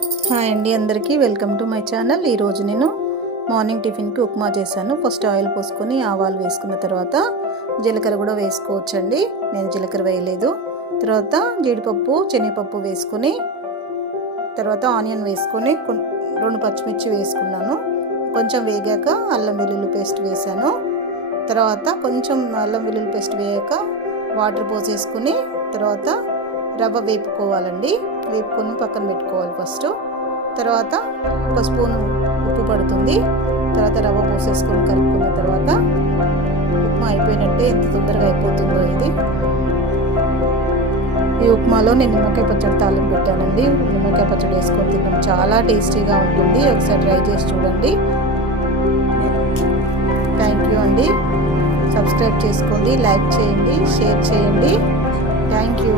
Hi అండి, అందరికీ welcome to my channel. ఈరోజు నేను మార్నింగ్ టిఫిన్కి ఉప్మా చేశాను. ఫస్ట్ ఆయిల్ పోసుకొని ఆవాలు వేసుకున్న తర్వాత జీలకర్ర కూడా వేసుకోవచ్చండి. నేను జీలకర్ర వేయలేదు. తర్వాత జీడిపప్పు శనగపప్పు వేసుకొని తర్వాత ఆనియన్ వేసుకొని 2 పచ్చిమిర్చి వేసుకున్నాను. కొంచెం వేగాక అల్లం వెల్లుల్లి పేస్ట్ వేసాను. తర్వాత కొంచెం అల్లం వెల్లుల్లి పేస్ట్ వేగాక వాటర్ పోసేసుకుని తర్వాత రవ్వ వేపుకోవాలండి. వేపుకొని పక్కన పెట్టుకోవాలి ఫస్ట్. తర్వాత ఒక స్పూను ఉప్పు పడుతుంది. తర్వాత రవ్వ పోసేసుకొని కలుపుకున్న తర్వాత ఉప్మా అయిపోయినట్టే. ఎంత తొందరగా అయిపోతుందో ఇది. ఈ ఉప్మాలో నేను నిమ్మకాయ పచ్చడి తాలింపు పెట్టానండి. నిమ్మకాయ పచ్చడి వేసుకొని తిన్నాం, చాలా టేస్టీగా ఉంటుంది. ఒకసారి ట్రై చేసి చూడండి. థ్యాంక్ యూ అండి. సబ్స్క్రైబ్ చేసుకోండి, లైక్ చేయండి, షేర్ చేయండి. Thank you.